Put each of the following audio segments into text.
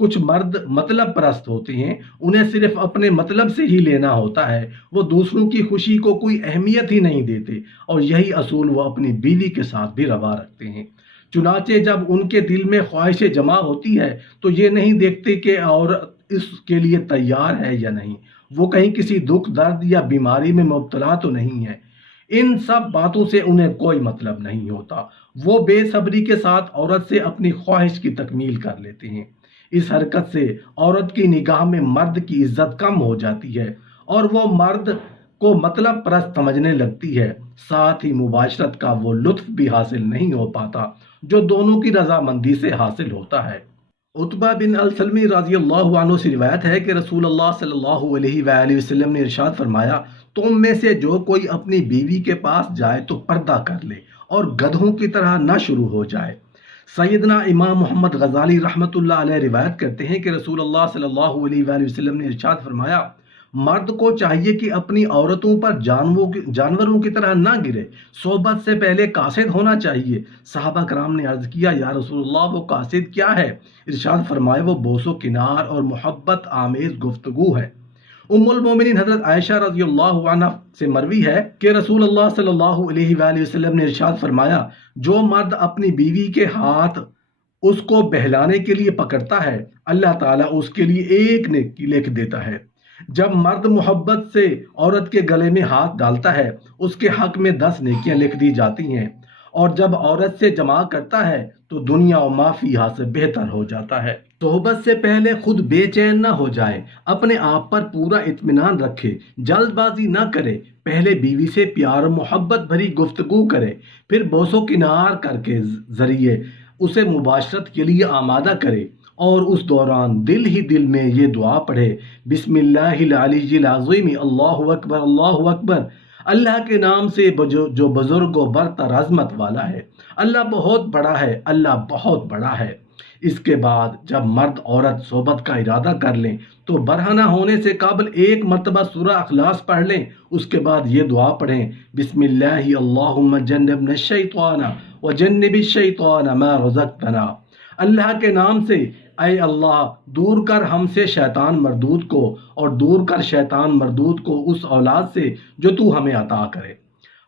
کچھ مرد مطلب پرست ہوتے ہیں، انہیں صرف اپنے مطلب سے ہی لینا ہوتا ہے، وہ دوسروں کی خوشی کو کوئی اہمیت ہی نہیں دیتے، اور یہی اصول وہ اپنی بیوی کے ساتھ بھی روا رکھتے ہیں۔ چنانچہ جب ان کے دل میں خواہش جمع ہوتی ہے تو یہ نہیں دیکھتے کہ عورت اس کے لیے تیار ہے یا نہیں، وہ کہیں کسی دکھ درد یا بیماری میں مبتلا تو نہیں ہے۔ ان سب باتوں سے انہیں کوئی مطلب نہیں ہوتا، وہ بے صبری کے ساتھ عورت سے اپنی خواہش کی تکمیل کر لیتے ہیں۔ اس حرکت سے عورت کی نگاہ میں مرد کی عزت کم ہو جاتی ہے اور وہ مرد کو مطلب پرست سمجھنے لگتی ہے، ساتھ ہی مباشرت کا وہ لطف بھی حاصل نہیں ہو پاتا جو دونوں کی رضامندی سے حاصل ہوتا ہے۔ عتبہ بن السلمی رضی اللہ عنہ سے روایت ہے کہ رسول اللہ صلی اللہ علیہ وآلہ وسلم نے ارشاد فرمایا، تم میں سے جو کوئی اپنی بیوی کے پاس جائے تو پردہ کر لے اور گدھوں کی طرح نہ شروع ہو جائے۔ سیدنا امام محمد غزالی رحمۃ اللہ علیہ روایت کرتے ہیں کہ رسول اللہ صلی اللہ علیہ وآلہ وسلم نے ارشاد فرمایا، مرد کو چاہیے کہ اپنی عورتوں پر جانوروں کی طرح نہ گرے، صحبت سے پہلے قاصد ہونا چاہیے۔ صحابہ کرام نے عرض کیا، یا رسول اللہ وہ قاصد کیا ہے؟ ارشاد فرمائے، وہ بوس و کنار اور محبت آمیز گفتگو ہے۔ ام المومنین حضرت عائشہ رضی اللہ عنہ سے مروی ہے کہ رسول اللہ صلی اللہ علیہ وآلہ وسلم نے ارشاد فرمایا، جو مرد اپنی بیوی کے ہاتھ اس کو بہلانے کے لیے پکڑتا ہے، اللہ تعالیٰ اس کے لیے ایک نیکی لکھ دیتا ہے۔ جب مرد محبت سے عورت کے گلے میں ہاتھ ڈالتا ہے، اس کے حق میں 10 نیکیاں لکھ دی جاتی ہیں، اور جب عورت سے جماع کرتا ہے تو دنیا و ما فیہا سے بہتر ہو جاتا ہے۔ صحبت سے پہلے خود بے چین نہ ہو جائے، اپنے آپ پر پورا اطمینان رکھے، جلد بازی نہ کرے، پہلے بیوی سے پیار و محبت بھری گفتگو کرے، پھر بوس و کنار کر کے ذریعے اسے مباشرت کے لیے آمادہ کرے، اور اس دوران دل ہی دل میں یہ دعا پڑھے، بسم اللہ العلی العظیم، اللہ اکبر اللہ اکبر، اللہ کے نام سے جو بزرگ و برتر عظمت والا ہے، اللہ بہت بڑا ہے، اللہ بہت بڑا ہے۔ اس کے بعد جب مرد عورت صحبت کا ارادہ کر لیں تو برہنہ ہونے سے قبل ایک مرتبہ سورہ اخلاص پڑھ لیں، اس کے بعد یہ دعا پڑھیں، بسم اللہ اللہم جنبنا الشیطان وجنب الشیطان ما رزقتنا، اللہ کے نام سے اے اللہ دور کر ہم سے شیطان مردود کو، اور دور کر شیطان مردود کو اس اولاد سے جو تو ہمیں عطا کرے۔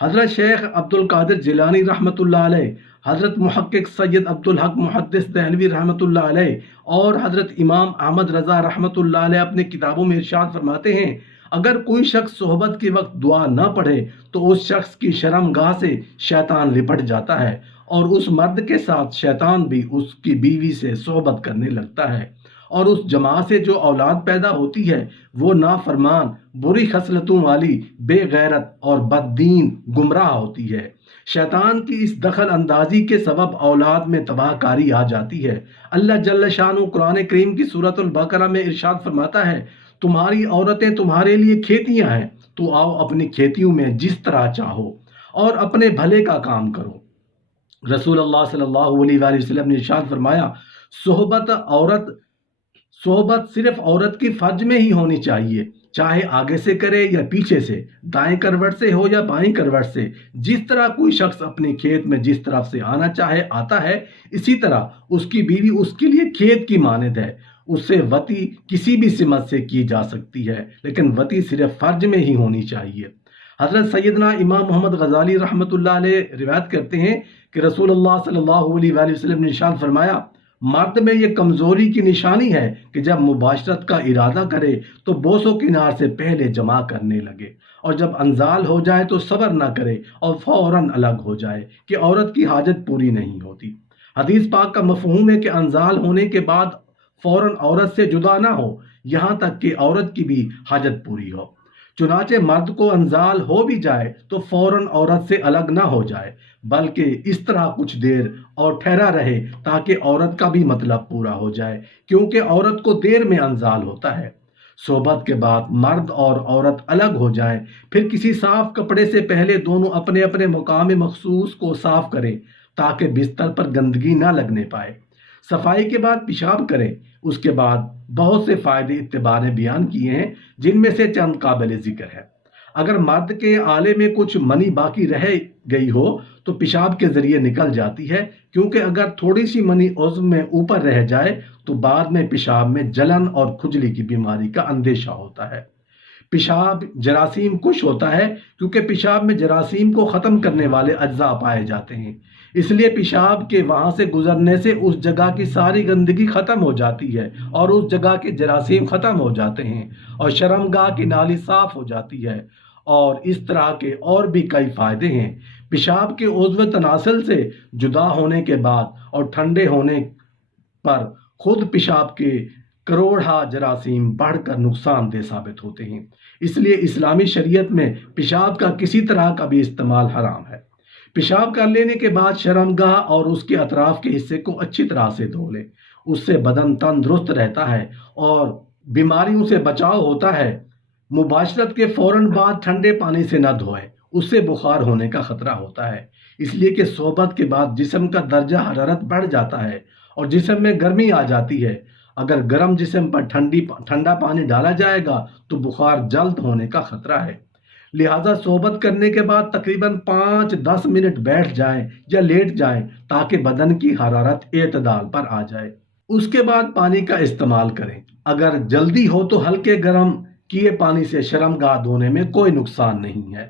حضرت شیخ عبد القادر جیلانی رحمۃ اللہ علیہ، حضرت محقق سید عبد الحق محدث دہلوی رحمۃ اللہ علیہ، اور حضرت امام احمد رضا رحمۃ اللہ علیہ اپنے کتابوں میں ارشاد فرماتے ہیں، اگر کوئی شخص صحبت کے وقت دعا نہ پڑھے تو اس شخص کی شرمگاہ سے شیطان لپٹ جاتا ہے، اور اس مرد کے ساتھ شیطان بھی اس کی بیوی سے صحبت کرنے لگتا ہے، اور اس جماعت سے جو اولاد پیدا ہوتی ہے وہ نافرمان، بری خصلتوں والی، بے غیرت اور بددین گمراہ ہوتی ہے۔ شیطان کی اس دخل اندازی کے سبب اولاد میں تباہ کاری آ جاتی ہے۔ اللہ جل شانہ قرآن کریم کی سورۃ البقرہ میں ارشاد فرماتا ہے، تمہاری عورتیں تمہارے لیے کھیتیاں ہیں، تو آؤ اپنی کھیتیوں میں جس طرح چاہو اور اپنے بھلے کا کام کرو۔ رسول اللہ صلی اللہ علیہ وآلہ وسلم نے ارشاد فرمایا، صحبت صرف عورت کی فرج میں ہی ہونی چاہیے، چاہے آگے سے کرے یا پیچھے سے، دائیں کروٹ سے ہو یا بائیں کروٹ سے۔ جس طرح کوئی شخص اپنے کھیت میں جس طرف سے آنا چاہے آتا ہے، اسی طرح اس کی بیوی اس کے لیے کھیت کی مانند ہے۔ اس سے وطی کسی بھی سمت سے کی جا سکتی ہے، لیکن وطی صرف فرج میں ہی ہونی چاہیے۔ حضرت سیدنا امام محمد غزالی رحمۃ اللہ علیہ روایت کرتے ہیں کہ رسول اللہ صلی اللہ علیہ وآلہ وسلم نے ارشاد فرمایا، مرد میں یہ کمزوری کی نشانی ہے کہ جب مباشرت کا ارادہ کرے تو بوس و کنار سے پہلے جمع کرنے لگے، اور جب انزال ہو جائے تو صبر نہ کرے اور فوراً الگ ہو جائے کہ عورت کی حاجت پوری نہیں ہوتی۔ حدیث پاک کا مفہوم ہے کہ انزال ہونے کے بعد فوراً عورت سے جدا نہ ہو یہاں تک کہ عورت کی بھی حاجت پوری ہو۔ چنانچہ مرد کو انزال ہو بھی جائے تو فوراً عورت سے الگ نہ ہو جائے، بلکہ اس طرح کچھ دیر اور ٹھہرا رہے تاکہ عورت کا بھی مطلب پورا ہو جائے، کیونکہ عورت کو دیر میں انزال ہوتا ہے۔ صحبت کے بعد مرد اور عورت الگ ہو جائیں، پھر کسی صاف کپڑے سے پہلے دونوں اپنے اپنے مقام مخصوص کو صاف کریں تاکہ بستر پر گندگی نہ لگنے پائے۔ صفائی کے بعد پیشاب کریں۔ اس کے بعد بہت سے فائدے اتباع نے بیان کیے ہیں، جن میں سے چند قابل ذکر ہے۔ اگر مرد کے آلے میں کچھ منی باقی رہ گئی ہو تو پیشاب کے ذریعے نکل جاتی ہے، کیونکہ اگر تھوڑی سی منی عضو میں اوپر رہ جائے تو بعد میں پیشاب میں جلن اور کھجلی کی بیماری کا اندیشہ ہوتا ہے۔ پیشاب جراثیم کش ہوتا ہے کیونکہ پیشاب میں جراثیم کو ختم کرنے والے اجزاء پائے جاتے ہیں، اس لیے پیشاب کے وہاں سے گزرنے سے اس جگہ کی ساری گندگی ختم ہو جاتی ہے اور اس جگہ کے جراثیم ختم ہو جاتے ہیں اور شرمگاہ کی نالی صاف ہو جاتی ہے، اور اس طرح کے اور بھی کئی فائدے ہیں۔ پیشاب کے عضو تناسل سے جدا ہونے کے بعد اور ٹھنڈے ہونے پر خود پیشاب کے کروڑہا جراثیم بڑھ کر نقصان دہ ثابت ہوتے ہیں، اس لیے اسلامی شریعت میں پیشاب کا کسی طرح کا بھی استعمال حرام ہے۔ پیشاب کر لینے کے بعد شرمگاہ اور اس کے اطراف کے حصے کو اچھی طرح سے دھو لیں، اس سے بدن تندرست رہتا ہے اور بیماریوں سے بچاؤ ہوتا ہے۔ مباشرت کے فوراً بعد ٹھنڈے پانی سے نہ دھوئیں، اس سے بخار ہونے کا خطرہ ہوتا ہے، اس لیے کہ صحبت کے بعد جسم کا درجہ حرارت بڑھ جاتا ہے اور جسم میں گرمی آ جاتی ہے۔ اگر گرم جسم پر ٹھنڈا پانی ڈالا جائے گا تو بخار جلد ہونے کا خطرہ ہے، لہٰذا صحبت کرنے کے بعد تقریباً 5-10 منٹ بیٹھ جائیں یا لیٹ جائیں تاکہ بدن کی حرارت اعتدال پر آ جائے۔ اس کے بعد پانی کا استعمال کریں۔ اگر جلدی ہو تو ہلکے گرم کیے پانی سے شرمگاہ دھونے میں کوئی نقصان نہیں ہے۔